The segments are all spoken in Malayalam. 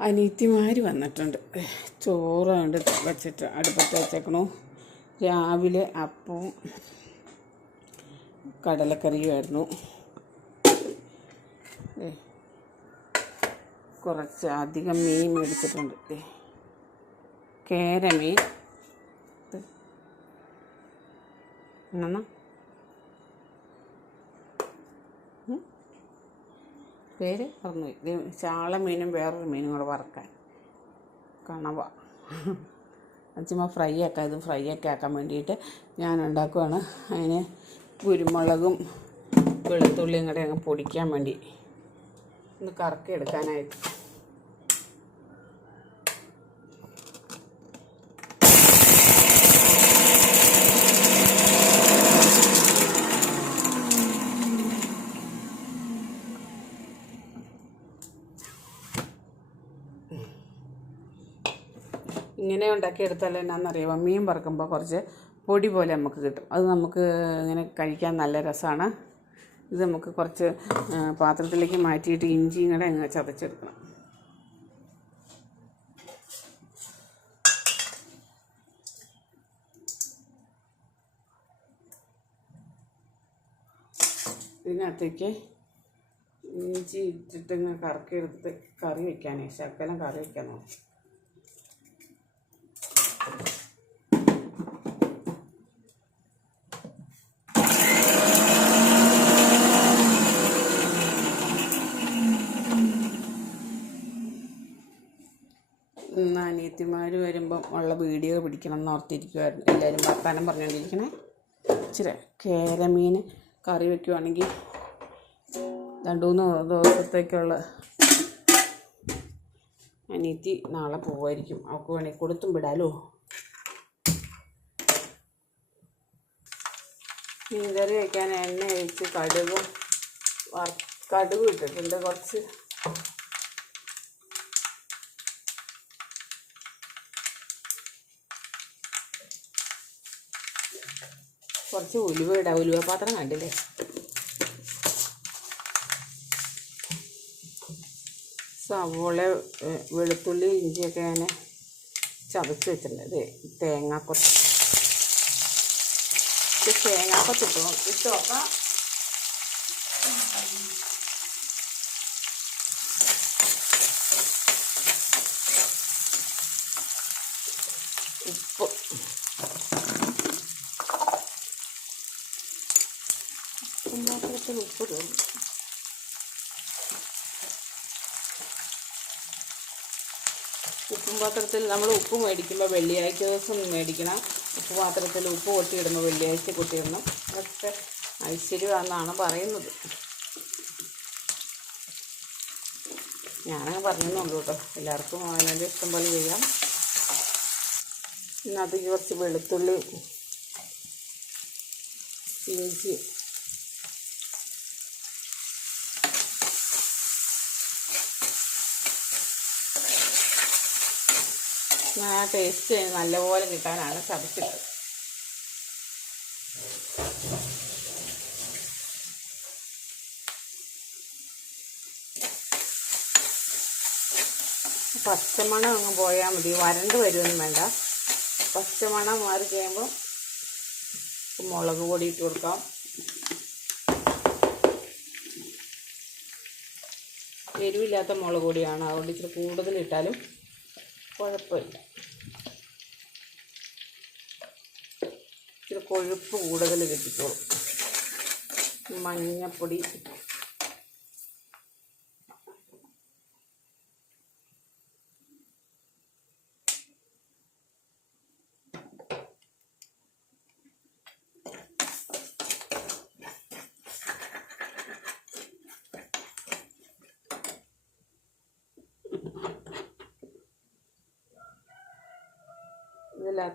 അനീത്തിമാർ വന്നിട്ടുണ്ട്. ചോറ് കൊണ്ട് വെച്ചിട്ട് അടുപ്പത്ത് വെച്ചേക്കണു. രാവിലെ അപ്പവും കടലക്കറിയുമായിരുന്നു. കുറച്ച് അധികം മീൻ മേടിച്ചിട്ടുണ്ട്. കേരമീൻ. എന്നാ? പേര് പറഞ്ഞു ചാള മീനും വേറൊരു മീനും കൂടെ വറക്കാൻ. കണവ. ചുമ്മാ ഫ്രൈ ആക്കാം ഇത് ഫ്രൈ ഒക്കെ ആക്കാൻ വേണ്ടിയിട്ട് ഞാൻ ഉണ്ടാക്കുവാണ്. അതിന് കുരുമുളകും വെളുത്തുള്ളിയും കൂടെ അങ്ങ് പൊടിക്കാൻ വേണ്ടി. ഒന്ന് കറക്കി എടുക്കാനായിട്ട്. ഇങ്ങനെ ഉണ്ടാക്കിയെടുത്താൽ എന്നാണെന്നറിയാമോ മീൻ വറുക്കുമ്പോൾ കുറച്ച് പൊടി പോലെ നമുക്ക് കിട്ടും. അത് നമുക്ക് ഇങ്ങനെ കഴിക്കാൻ നല്ല രസമാണ്. ഇത് നമുക്ക് കുറച്ച് പാത്രത്തിലേക്ക് മാറ്റിയിട്ട് ഇഞ്ചിയും കൂടെ അങ്ങ് ചതച്ചെടുക്കണം. ഇതിനകത്തേക്ക് ഇഞ്ചി ഇട്ടിട്ട് ഇങ്ങനെ കറക്കി എടുത്തിട്ട് കറി വയ്ക്കാനേ ശകലം കറി വയ്ക്കാൻ നോക്കും ഇന്ന് അനിയത്തിമാർ വരുമ്പം ഉള്ള വീഡിയോ പിടിക്കണം എന്ന് ഓർത്തിരിക്കുമായിരുന്നു എല്ലാവരും വർത്താനം പറഞ്ഞുകൊണ്ടിരിക്കണേ. ഇച്ചിരി കേരമീൻ കറി വെക്കുവാണെങ്കിൽ രണ്ട് മൂന്ന് ദിവസത്തേക്കുള്ള അനിയത്തി നാളെ പോകുമായിരിക്കും അവൾക്ക് വേണമെങ്കിൽ കൊടുത്തും വിടാലോ? മീൻകറി വയ്ക്കാൻ എണ്ണ ഒഴിച്ച് കടുകും കടുക് ഇട്ടിട്ടുണ്ട്. കുറച്ച് കുറച്ച് ഉലുവ ഇടാം. ഉലുവ പാത്രം കണ്ടില്ലേ? സവോള വെളുത്തുള്ളി ഇഞ്ചിയൊക്കെ ഞാൻ ചതച്ച് വെച്ചിട്ടുണ്ട്. തേങ്ങാക്കൊത്ത് ഇത് തേങ്ങാക്കൊത്ത് ഇട്ടു ഇട്ട് നോക്കാം ഉപ്പ് ഉപ്പും പാത്രത്തിൽ ഉപ്പ് തോന്നും ഉപ്പും പാത്രത്തിൽ നമ്മൾ ഉപ്പ് മേടിക്കുമ്പോൾ വെള്ളിയാഴ്ച ദിവസം മേടിക്കണം. ഉപ്പ് പാത്രത്തിൽ ഉപ്പ് കൊട്ടിയിടുമ്പോൾ വെള്ളിയാഴ്ച കൊട്ടിയിടണം. അതൊക്കെ ഐശ്വര്യമാണെന്നാണ് പറയുന്നത്. ഞാനങ്ങ് പറഞ്ഞെന്നുള്ളൂ കേട്ടോ. എല്ലാവർക്കും അതിനൊരു ഇഷ്ടം പോലെ ചെയ്യാം. പിന്നെ കുറച്ച് വെളുത്തുള്ളി ഇഞ്ചി ആ ടേസ്റ്റ് നല്ലപോലെ കിട്ടാനാണ് ചതച്ചിട്ടത് പച്ചമണം അങ്ങ് പോയാൽ മതി. വരണ്ട് വരുമൊന്നും വേണ്ട. പച്ചമണം മാറി കഴിയുമ്പോൾ മുളക് പൊടി ഇട്ട് കൊടുക്കാം. എരിവില്ലാത്ത മുളക് പൊടിയാണ്. അതുകൊണ്ട് ഇച്ചിരി കൂടുതൽ ഇട്ടാലും കുഴപ്പമില്ല. ഇച്ചിരി കൊഴുപ്പ് കൂടുതൽ കിട്ടിക്കോളും. മഞ്ഞപ്പൊടി.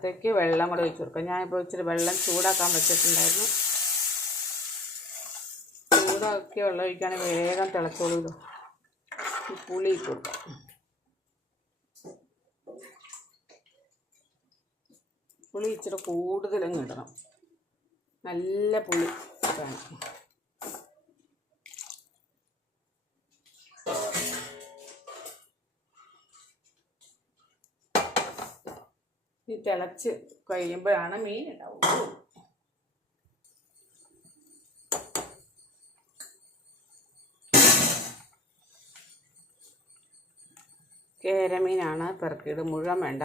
ഇതിനകത്തേക്ക് വെള്ളം കൂടെ ഒഴിച്ച് കൊടുക്കാം. ഞാനിപ്പോൾ ഇച്ചിരി വെള്ളം ചൂടാക്കാൻ വെച്ചിട്ടുണ്ടായിരുന്നു. ചൂടാക്കി വെള്ളം ഒഴിക്കുകയാണെങ്കിൽ വേഗം തിളച്ചോളൂല്ലോ പുളി ഇട്ട് കൊടുക്കാം. പുളി ഇച്ചിരി കൂടുതലും കിട്ടണം നല്ല പുളി വേണം. ഈ തിളച്ച് കഴിയുമ്പോഴാണ് മീൻ ഉണ്ടാവുള്ളൂ. കേരമീനാണ് പെറുക്കിയത്. മുഴുവൻ വേണ്ട.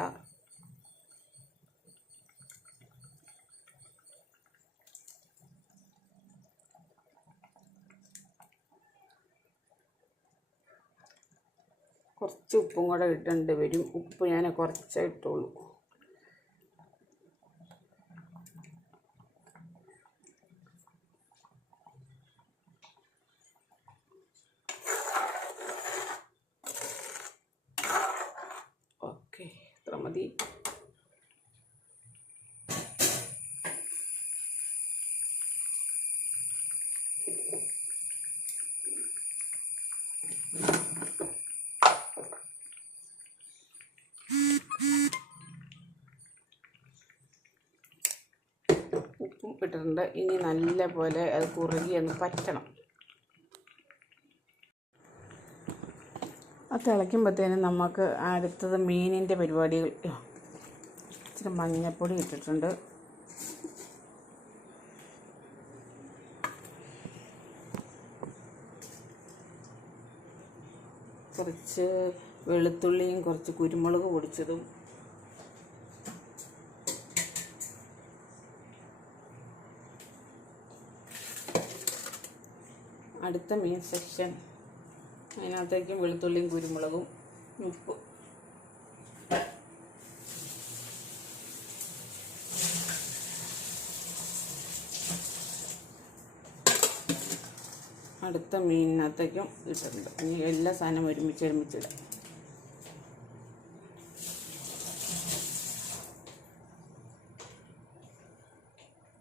കുറച്ച് ഉപ്പും കൂടെ ഇടേണ്ടി വരും. ഉപ്പ് ഞാൻ കുറച്ചേ ഇട്ടുള്ളൂ ഓക്കെ ഇത്ര മതി. ഉപ്പും ഇട്ടിട്ടുണ്ട്. ഇനി നല്ലപോലെ അത് കുറുകി ഒന്ന് പറ്റണം. അത് തിളയ്ക്കുമ്പോഴത്തേനും നമുക്ക് അടുത്തത് മീനിന്റെ പരിപാടികൾ. ഇച്ചിരി മഞ്ഞൾപ്പൊടി ഇട്ടിട്ടുണ്ട്. കുറച്ച് വെളുത്തുള്ളിയും കുറച്ച് കുരുമുളക് പൊടിച്ചതും. അടുത്ത മീൻ സെക്ഷൻ. അതിനകത്തേക്കും വെളുത്തുള്ളിയും കുരുമുളകും ഉപ്പ്. അടുത്ത മീനിനകത്തേക്കും ഇട്ടിട്ടുണ്ട്. ഇനി എല്ലാ സാധനവും ഒരുമിച്ച് ഒരുമിച്ചിടാം.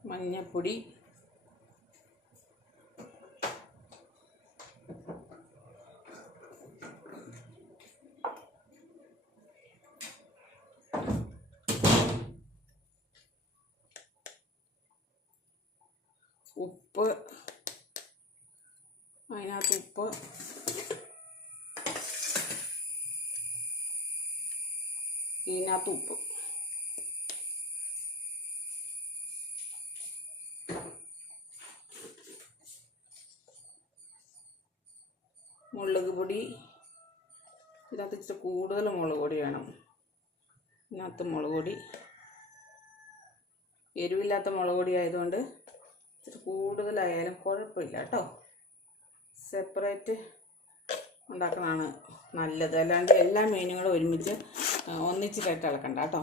മഞ്ഞപ്പൊടി ഉപ്പ്. അതിനകത്ത് ഉപ്പ്. ഇതിനകത്ത് ഉപ്പ്. മുളക് പൊടി. ഇതിനകത്ത് ഇച്ചിരി കൂടുതൽ മുളക് പൊടി വേണം. ഇതിനകത്ത് മുളക് പൊടി. എരിവില്ലാത്ത മുളക് പൊടി ആയതുകൊണ്ട് ഇച്ചിരി കൂടുതലായാലും കുഴപ്പമില്ല കേട്ടോ. സെപ്പറേറ്റ് ഉണ്ടാക്കുന്നതാണ് നല്ലത്. അല്ലാണ്ട് എല്ലാ മീനുകളും ഒരുമിച്ച് ഒന്നിച്ച് ഒന്നിച്ചിട്ടായിട്ട് ഇളക്കണ്ട കേട്ടോ.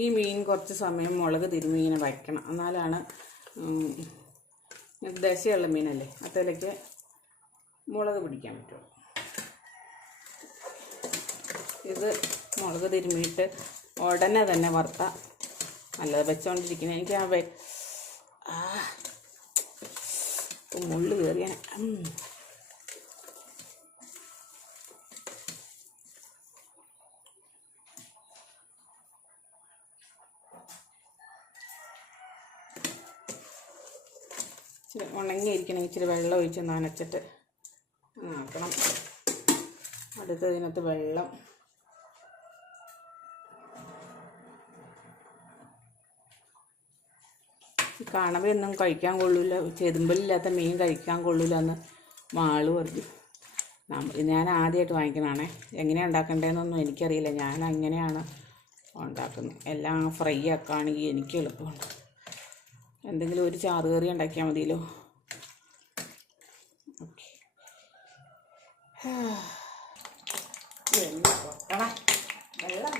ഈ മീൻ കുറച്ച് സമയം മുളക് തിരുമ്മി ഇങ്ങനെ വയ്ക്കണം. എന്നാലാണ് ദശയുള്ള മീനല്ലേ? അതിലേക്ക് മുളക് പിടിക്കാൻ പറ്റുള്ളൂ. ഇത് മുളക് തിരുമ്മിയിട്ട് ഉടനെ തന്നെ വറുത്ത നല്ലത് വെച്ചോണ്ടിരിക്കുന്നത് എനിക്ക് ആ വെ ആ മുള്ളു കയറിയാണ് ഇച്ചിരി ഉണങ്ങിയിരിക്കണം ഇച്ചിരി വെള്ളം ഒഴിച്ച് നനച്ചിട്ട്. ആക്കണം. അടുത്തതിനകത്ത് വെള്ളം. ഈ ഒന്നും കഴിക്കാൻ കൊള്ളില്ല ചെതുമ്പലില്ലാത്ത മീൻ കഴിക്കാൻ കൊള്ളില്ല എന്ന് മാൾ പറഞ്ഞു. ഞാൻ ആദ്യമായിട്ട് വാങ്ങിക്കണതാണേ എങ്ങനെയാണ് ഉണ്ടാക്കേണ്ടതെന്നൊന്നും എനിക്കറിയില്ല. ഞാൻ അങ്ങനെയാണ് ഉണ്ടാക്കുന്നത്. എല്ലാം ഫ്രൈ ആക്കുകയാണെങ്കിൽ എനിക്ക് എളുപ്പമുണ്ട് എന്തെങ്കിലും ഒരു ചാറ് കറി ഉണ്ടാക്കിയാൽ മതിയല്ലോ. ഓക്കെ. വെള്ളം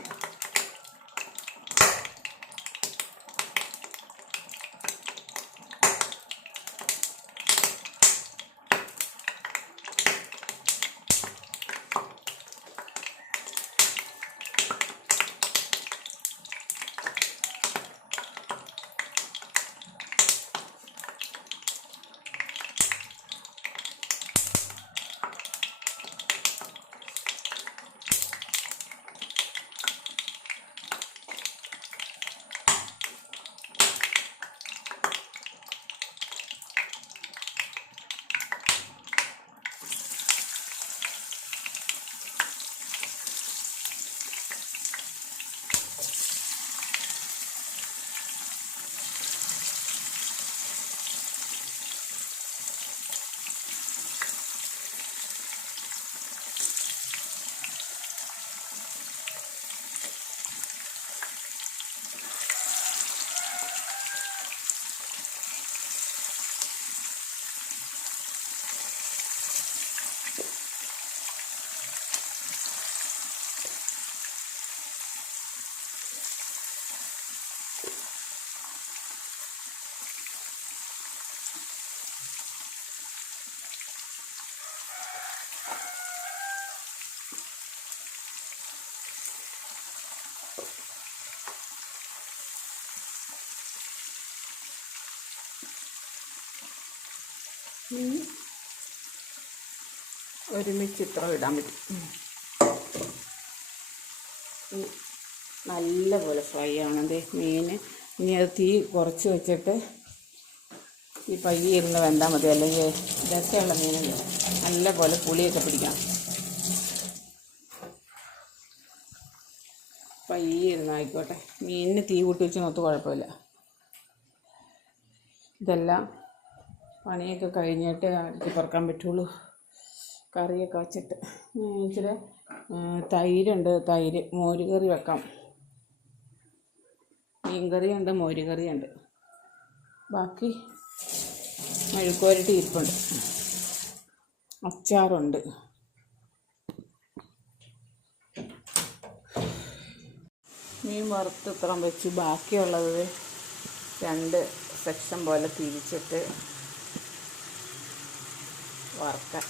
ഒരുമിച്ച് ഇത്ര ഇടാൻ പറ്റും. നല്ല പോലെ നല്ലപോലെ ഫ്രൈ ആവണത് മീൻ ഇനി അത് തീ കുറച്ച് വെച്ചിട്ട് ഈ പയ്യ ഇരുന്ന് വെന്താൽ മതി. അല്ലെങ്കിൽ രസമുള്ള മീനല്ലേ. നല്ലപോലെ പുളിയൊക്കെ പിടിക്കണം. പയ്യ ഇരുന്ന് ആയിക്കോട്ടെ. മീനിന് തീ കൂട്ടി വെച്ച് നോത്ത് കുഴപ്പമില്ല. ഇതെല്ലാം പണിയൊക്കെ കഴിഞ്ഞിട്ട് അടുത്ത് പറക്കാൻ പറ്റുള്ളൂ. കറിയൊക്കെ വച്ചിട്ട്. ഇച്ചിരി തൈരുണ്ട്. തൈര് മോര് കറി വെക്കാം. മീൻകറിയുണ്ട് മോരുകറിയുണ്ട്. മോര് കറിയുണ്ട് ബാക്കി മെഴുക്കുവരട്ടി ഇരിപ്പുണ്ട്. അച്ചാറുണ്ട്. മീൻ വറുത്ത് ഇത്രം വെച്ച്. ബാക്കിയുള്ളത് രണ്ട് സെക്ഷൻ പോലെ തിരിച്ചിട്ട് വറുക്കാൻ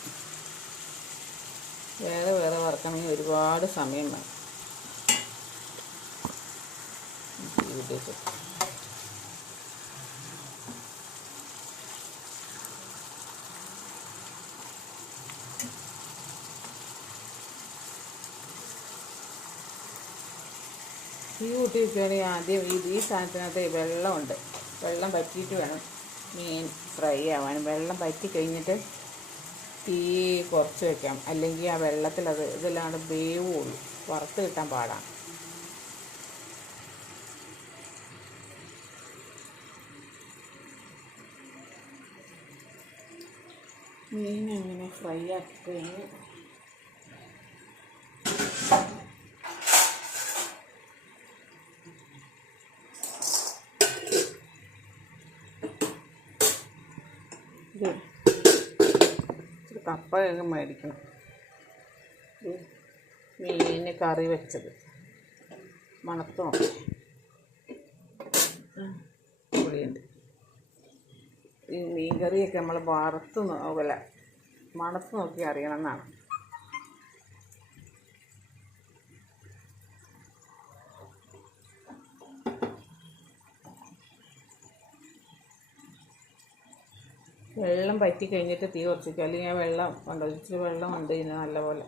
വേറെ വേറെ വറക്കണമെങ്കിൽ ഒരുപാട് സമയം വേണം. വെച്ചാണെങ്കിൽ തീ കൂട്ടി വെക്കുകയാണെങ്കിൽ ആദ്യം ഈ ഈ സാധനത്തിനകത്ത് വെള്ളമുണ്ട്. വെള്ളം പറ്റിയിട്ട് വേണം മീൻ ഫ്രൈ ആവാൻ വെള്ളം പറ്റി കഴിഞ്ഞിട്ട് തീ കുറച്ച് വെക്കാം. അല്ലെങ്കിൽ ആ വെള്ളത്തിൽ അത് ഇതിലാണ്ട് വേവുള്ളൂ. വറുത്ത് കിട്ടാൻ പാടാണ്. മീൻ അങ്ങനെ ഫ്രൈ ആക്കി കഴിഞ്ഞ് ഇത് ഇച്ചിരി കപ്പ ഒക്കെ മേടിക്കണം. മീന് കറി വെച്ചത്. മണത്തോ? പുളിയുണ്ട്. ഈ മീൻ കറിയൊക്കെ നമ്മൾ വറുത്ത് നോക്കല മണത്ത് നോക്കി അറിയണം എന്നാണ്. വെള്ളം പറ്റി കഴിഞ്ഞിട്ട് തീ കുറച്ചിരിക്കും. അല്ലെങ്കിൽ ആ വെള്ളം ഉണ്ട്? ഇച്ചിരി വെള്ളം ഉണ്ട് ഇതിന് നല്ലപോലെ.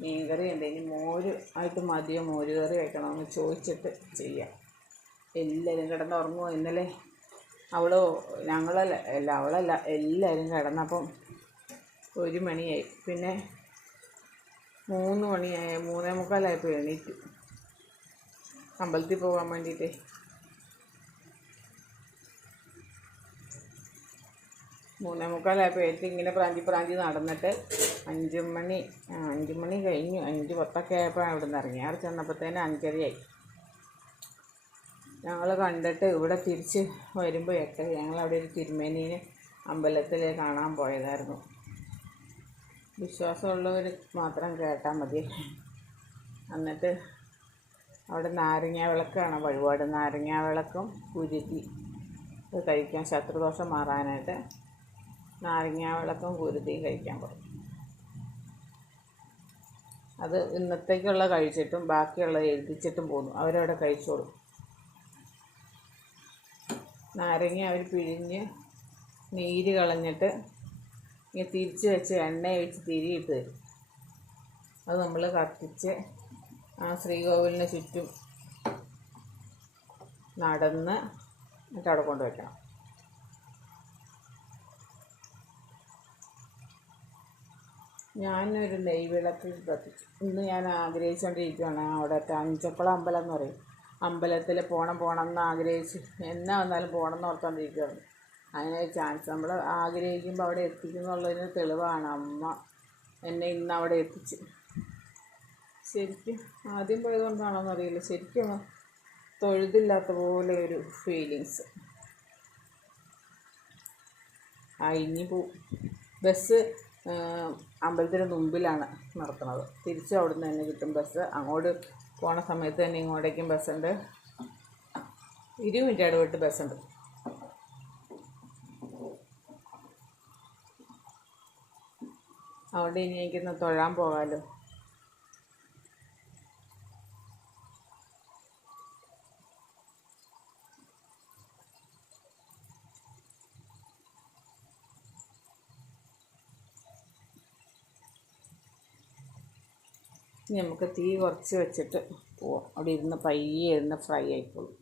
മീൻകറി എന്തെങ്കിലും മോര് ആയിട്ട് മതിയോ? മോര് കറി വെക്കണമെന്ന് ചോദിച്ചിട്ട് ചെയ്യാം. എല്ലാവരും കിടന്ന് ഉറങ്ങുമോ ഇന്നലെ? അവളോ? ഞങ്ങളല്ല അല്ല അവളല്ല. എല്ലാവരും കിടന്നപ്പം ഒരു മണിയായി. പിന്നെ മൂന്ന് മണിയായ മൂന്നേ മുക്കാലായപ്പോൾ എണീറ്റു. അമ്പലത്തിൽ പോകാൻ വേണ്ടിയിട്ടേ മൂന്നേ മുക്കാലായപ്പോൾ എഴുത്തി ഇങ്ങനെ പ്രാഞ്ചി പ്രാഞ്ചി നടന്നിട്ട് അഞ്ച് മണി അഞ്ച് മണി കഴിഞ്ഞു. അഞ്ച് പത്തൊക്കെ ആയപ്പോൾ അവിടെ നിന്ന് ഇറങ്ങി. അവിടെ ചെന്നപ്പോഴത്തേന് അഞ്ചരയായി. ഞങ്ങൾ കണ്ടിട്ട് ഇവിടെ തിരിച്ച് വരുമ്പോൾ എട്ടര ഞങ്ങൾ അവിടെ ഒരു തിരുമേനീനെ അമ്പലത്തിൽ കാണാൻ പോയതായിരുന്നു. വിശ്വാസമുള്ളവർ മാത്രം കേട്ടാൽ മതി. എന്നിട്ട് അവിടെ നാരങ്ങ വിളക്കാണ്. വഴിപാട് നാരങ്ങ വിളക്കും കുരുതി ഇത് കഴിക്കാൻ ശത്രുദോഷം മാറാനായിട്ട് നാരങ്ങ വിളക്കും കുരുതിയും കഴിക്കാൻ പറയും. അത് ഇന്നത്തേക്കുള്ള കഴിച്ചിട്ടും ബാക്കിയുള്ള എഴുതിച്ചിട്ടും പോന്നു. അവരവിടെ കഴിച്ചോളും. നാരങ്ങ അവർ പിഴിഞ്ഞ് നീര് കളഞ്ഞിട്ട് ഇങ്ങനെ തിരിച്ച് വെച്ച് എണ്ണ ഒഴിച്ച് തിരിയിട്ട് തരും. അത് നമ്മൾ കത്തിച്ച് ആ ശ്രീകോവിലിന് ചുറ്റും നടന്ന് എന്നിട്ട് അവിടെ കൊണ്ട് വയ്ക്കണം ഞാനൊരു നെയ്വിളക്ക് കത്തിച്ചു. ഇന്ന് ഞാൻ ആഗ്രഹിച്ചുകൊണ്ടിരിക്കുകയാണ് അവിടെ അഞ്ചപ്പള അമ്പലം എന്ന് പറയും. അമ്പലത്തിൽ പോകണം പോകണം എന്ന് ആഗ്രഹിച്ച് എന്നാ വന്നാലും പോകണം എന്ന് ഓർത്തുകൊണ്ടിരിക്കുകയാണ് അതിന് ചാൻസ് നമ്മൾ ആഗ്രഹിക്കുമ്പോൾ അവിടെ എത്തിക്കുന്നുള്ളതിന് തെളിവാണ് അമ്മ എന്നെ ഇന്ന് അവിടെ എത്തിച്ച്. ശരിക്കും ആദ്യം പോയതുകൊണ്ടാണോ എന്നറിയില്ല ശരിക്കും തൊഴുതില്ലാത്ത പോലെ ഒരു ഫീലിങ്സ് ആ ഇനി പോ ബസ് അമ്പലത്തിന് മുമ്പിലാണ് നിർത്തുന്നത് അവിടെ അവിടുന്ന് തന്നെ കിട്ടും ബസ് അങ്ങോട്ട് പോണ സമയത്ത് തന്നെ ഇങ്ങോട്ടേക്കും ബസ്സുണ്ട് ഇരുപത് മിനിറ്റ് ഇടവിട്ട് ബസ്സുണ്ട് അതുകൊണ്ട് ഇനി എനിക്കൊന്ന് തൊഴാൻ പോകാമല്ലോ ഇനി നമുക്ക് തീ കുറച്ച് വെച്ചിട്ട് പോവാം. അവിടെ ഇരുന്ന് പയ്യെ ഇരുന്ന് ഫ്രൈ ആയിക്കോളും.